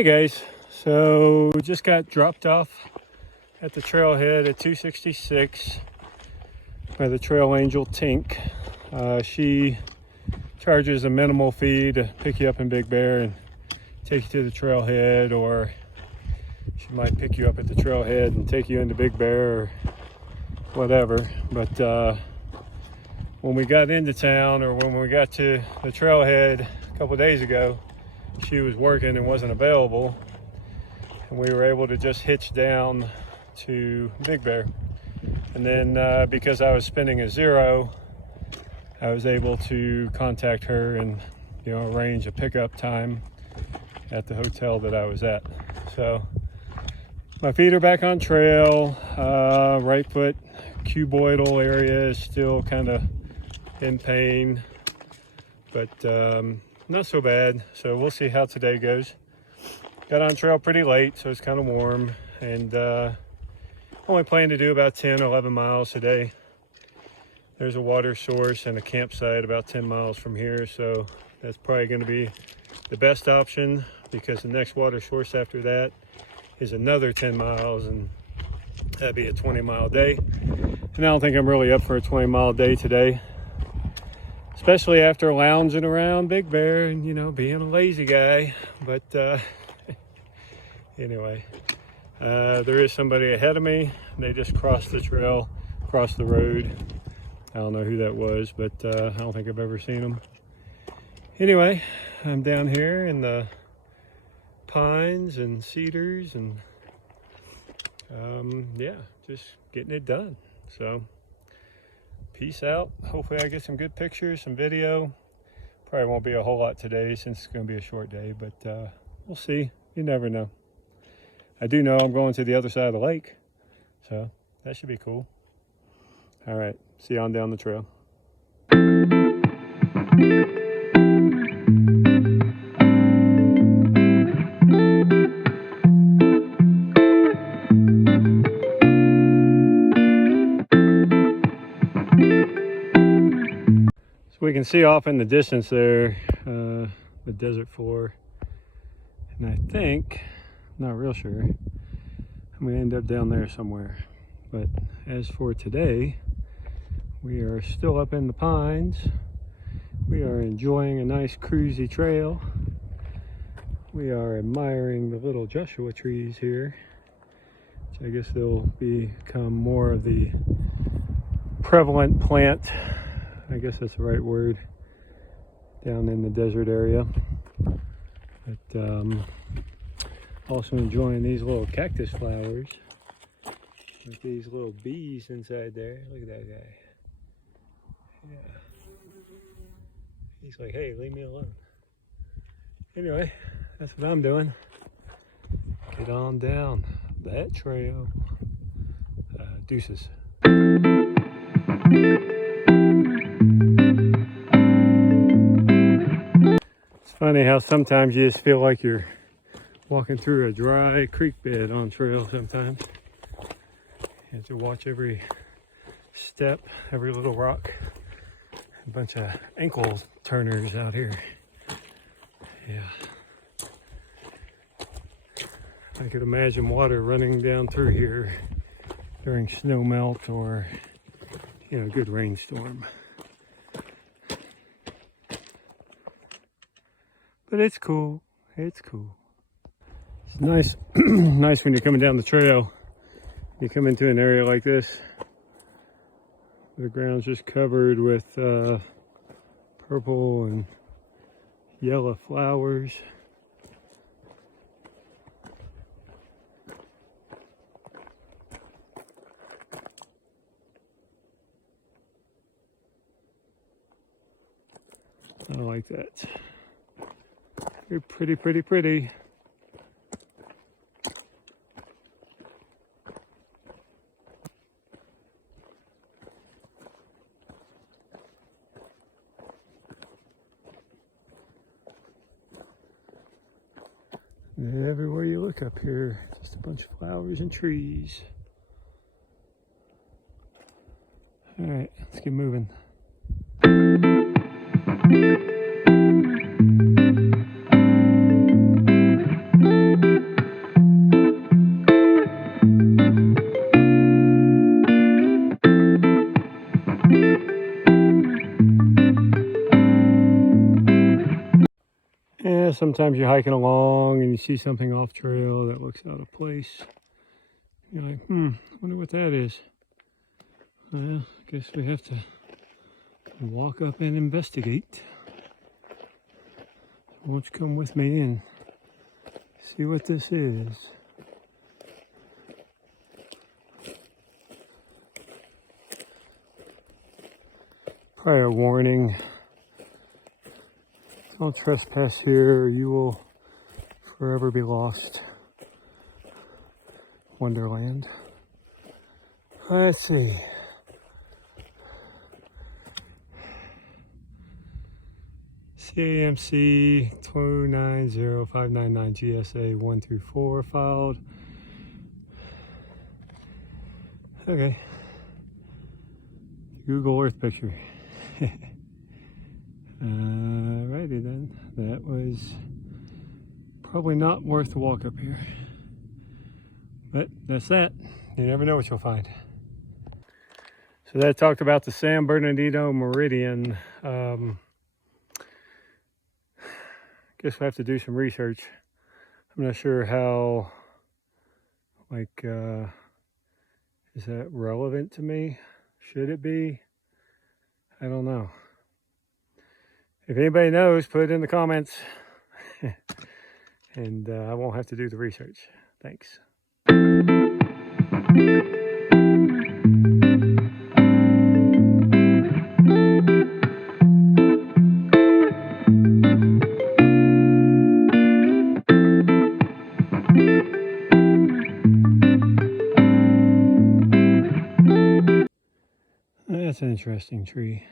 Hey guys, so just got dropped off at the trailhead at 266 by the Trail Angel Tink. She charges a minimal fee to pick you up in Big Bear and take you to the trailhead, or she might pick you up at the trailhead and take you into Big Bear or whatever. But when we got into town, or when we got to the trailhead a couple days ago, she was working and wasn't available, and we were able to just hitch down to Big Bear. And then because I was spending a zero, I was able to contact her and arrange a pickup time at the hotel that I was at. So my feet are back on trail. Right foot cuboidal area is still kind of in pain, but not so bad. So we'll see how today goes. Got on trail pretty late, so it's kind of warm, and only plan to do about 10 or 11 miles today. There's a water source and a campsite about 10 miles from here, so that's probably going to be the best option, because the next water source after that is another 10 miles, and that'd be a 20-mile day. And I don't think I'm really up for a 20-mile day today, especially after lounging around Big Bear and being a lazy guy. But anyway, there is somebody ahead of me. They just crossed the trail, crossed the road. I don't know who that was, but I don't think I've ever seen them. Anyway, I'm down here in the pines and cedars, and yeah, just getting it done. So peace out. Hopefully I get some good pictures, some video. Probably won't be a whole lot today since it's going to be a short day, but we'll see. You never know. I do know I'm going to the other side of the lake, so that should be cool. All right, see you on down the trail. We can see off in the distance there the desert floor, and I think, not real sure, I'm gonna end up down there somewhere. But as for today, we are still up in the pines. We are enjoying a nice cruisy trail. We are admiring the little Joshua trees here, which I guess they'll become more of the prevalent plant, I guess that's the right word, down in the desert area. But also enjoying these little cactus flowers with these little bees inside there. Look at that guy. Yeah. He's like, hey, leave me alone. Anyway, that's what I'm doing. Get on down that trail. Deuces. Funny how sometimes you just feel like you're walking through a dry creek bed on trail sometimes. You have to watch every step, every little rock. A bunch of ankle turners out here. Yeah. I could imagine water running down through here during snow melt or, a good rainstorm. But it's cool. It's cool. It's nice, nice when you're coming down the trail. You come into an area like this. The ground's just covered with purple and yellow flowers. I like that. Very pretty, pretty, pretty. Everywhere you look up here, just a bunch of flowers and trees. All right, let's get moving. sometimes you're hiking along and you see something off trail that looks out of place. You're like, wonder what that is. Well, I guess we have to walk up and investigate. Why don't you come with me and see what this is? Probably a warning. Don't trespass here or you will forever be lost. Wonderland. Let's see. CAMC 290599 GSA 1 through 4 filed. Okay. Google Earth picture. Alrighty then. That was probably not worth the walk up here. But that's that. You never know what you'll find. So that talked about the San Bernardino Meridian. Guess we'll have to do some research. I'm not sure how, is that relevant to me? Should it be? I don't know. If anybody knows, put it in the comments. And I won't have to do the research. Thanks. That's an interesting tree.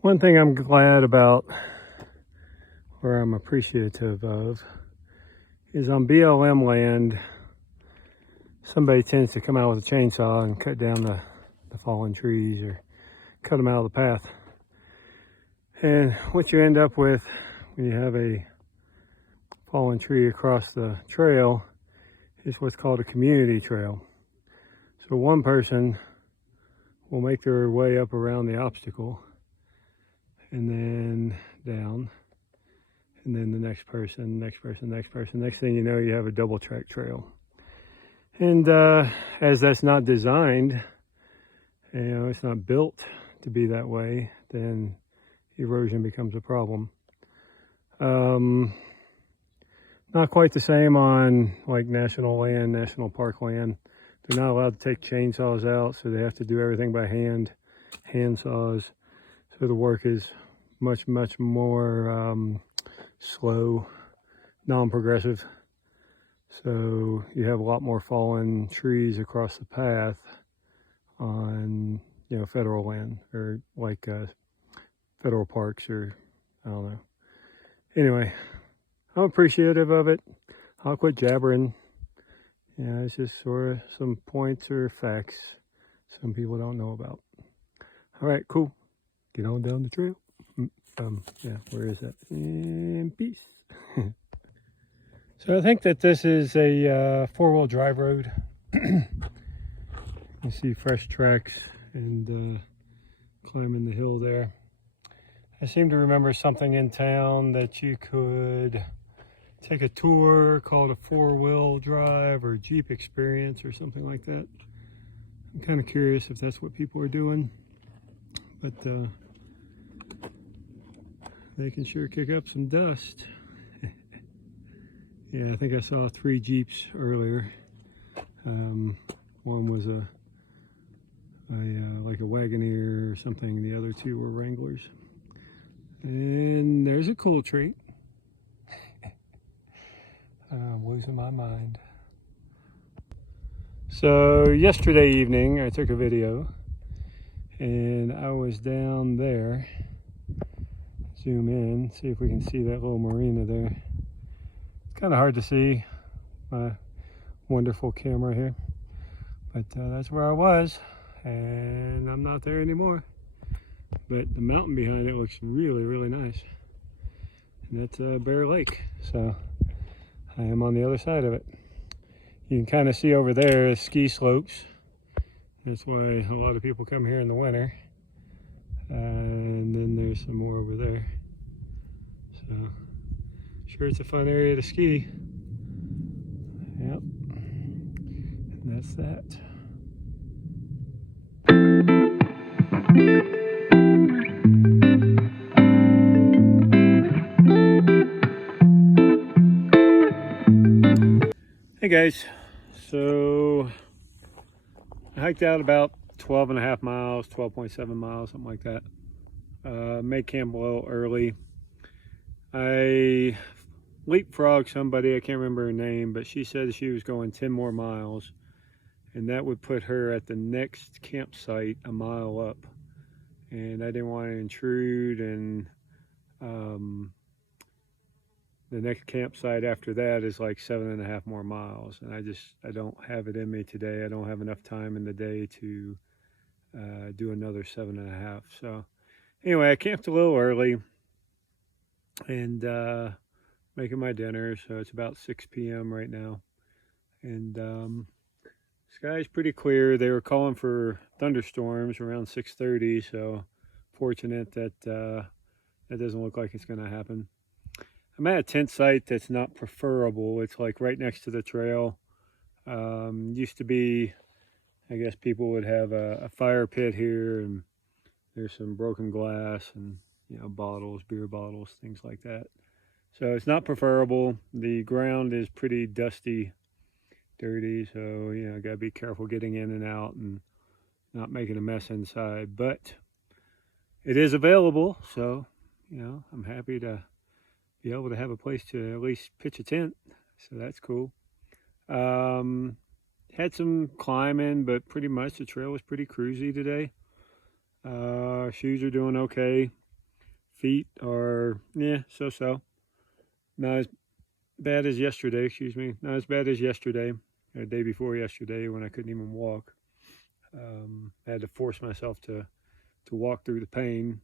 One thing I'm glad about, or I'm appreciative of, is on BLM land, somebody tends to come out with a chainsaw and cut down the fallen trees or cut them out of the path. And what you end up with when you have a fallen tree across the trail is what's called a community trail. So one person will make their way up around the obstacle and then down, and then the next person, next person, next person. Next thing you know, you have a double track trail. And as that's not designed, it's not built to be that way, then erosion becomes a problem. Not quite the same on like national land, national park land. They're not allowed to take chainsaws out, so they have to do everything by hand saws. So the work is much more slow, non-progressive. So you have a lot more fallen trees across the path on federal land, or like federal parks, or I don't know. Anyway, I'm appreciative of it. I'll quit jabbering. It's just sort of some points or facts some people don't know about. All right, cool. Get on down the trail. Where is that? And peace. So I think that this is a four-wheel drive road. You see fresh tracks and climbing the hill there. I seem to remember something in town that you could take a tour called a four-wheel drive or Jeep experience or something like that. I'm kind of curious if that's what people are doing, but they can sure kick up some dust. Yeah, I think I saw 3 Jeeps earlier. One was like a Wagoneer or something. The other 2 were Wranglers. And there's a cool tree. I'm losing my mind. So yesterday evening I took a video and I was down there. Zoom in, see if we can see that little marina there. It's kind of hard to see my wonderful camera here, but that's where I was, and I'm not there anymore. But the mountain behind it looks really nice. and that's Bear Lake. So I am on the other side of it. You can kind of see over there ski slopes. That's why a lot of people come here in the winter. And then there's some more over there. So, sure, it's a fun area to ski. Yep. And that's that. Hey guys, so I hiked out about 12.5 miles, 12.7 miles, something like that. Made camp a little early. I leapfrogged somebody, I can't remember her name, but she said she was going 10 more miles, and that would put her at the next campsite a mile up. And I didn't want to intrude, and the next campsite after that is like 7.5 more miles, and I don't have it in me today. I don't have enough time in the day to do another 7.5. So anyway, I camped a little early and making my dinner. So it's about 6 p.m. right now, and sky's pretty clear. They were calling for thunderstorms around 6:30, so fortunate that that doesn't look like it's going to happen. I'm at a tent site that's not preferable. It's like right next to the trail. Used to be, I guess people would have a fire pit here, and there's some broken glass and, you know, bottles, beer bottles, things like that. So it's not preferable. The ground is pretty dusty, dirty, so, you know, gotta be careful getting in and out and not making a mess inside. But it is available, so, you know, I'm happy to be able to have a place to at least pitch a tent, so that's cool. Had some climbing, but pretty much the trail was pretty cruisy today. Shoes are doing okay. Feet are, yeah, so-so. Not as bad as yesterday, not as bad as yesterday, the day before yesterday when I couldn't even walk. I had to force myself to walk through the pain.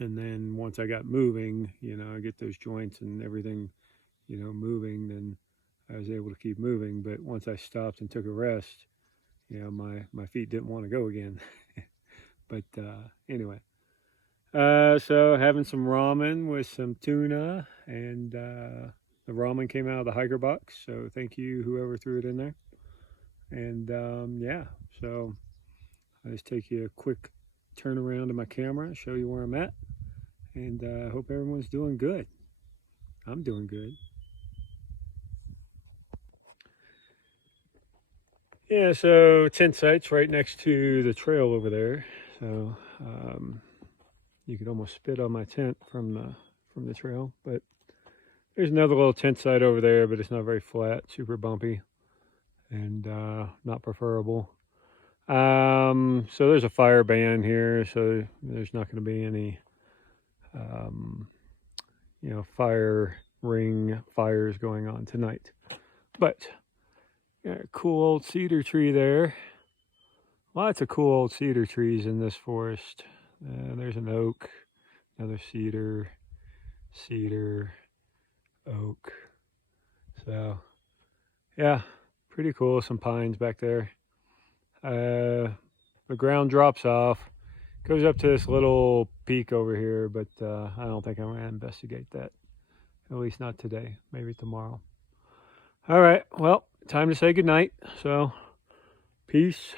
And then once I got moving, you know, I get those joints and everything, you know, moving, then I was able to keep moving. But once I stopped and took a rest, you know, my feet didn't want to go again. But anyway, so having some ramen with some tuna, and the ramen came out of the hiker box. So thank you, whoever threw it in there. And yeah, so I'll just take you a quick turn around to my camera, show you where I'm at, and I hope everyone's doing good. I'm doing good. Yeah, so tent site's right next to the trail over there, so you could almost spit on my tent from the trail. But there's another little tent site over there, but it's not very flat, super bumpy, and not preferable. So there's a fire ban here, so there's not going to be any, you know, fires going on tonight. But yeah, cool old cedar tree there. Lots of cool old cedar trees in this forest. There's an oak, another cedar, oak. So yeah, pretty cool. Some pines back there. The ground drops off, goes up to this little peak over here, but I don't think I'm going to investigate that, at least not today, maybe tomorrow. All right, well, time to say goodnight, so peace.